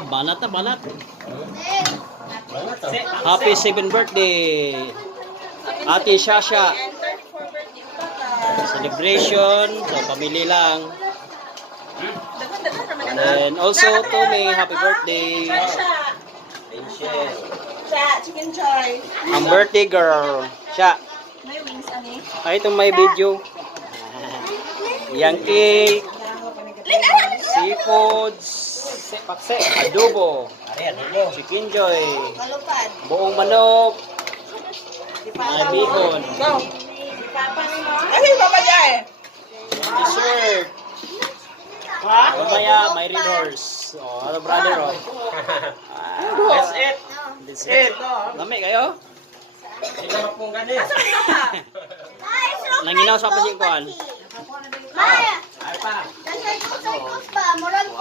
banat na banat. Happy 7th birthday. Ate Shasha. Celebration. So, pamili lang. And also, to me, happy birthday. Chicken joy. Ang birthday girl. Siya. May wings, ani? Ay, itong may video. Yang cake. Seafoods. Pakse. Adobo. Chicken joy. Malupad. Buong manok. Ay, bihon. Ay, Papa Jai. Dessert. Mamaya, may red horse. Oh, ano brother, oh. That's it. That's it. Lami kayo? Nanginaw sa pasikuan. Maya! Nasa kusay kus ba? Murag ko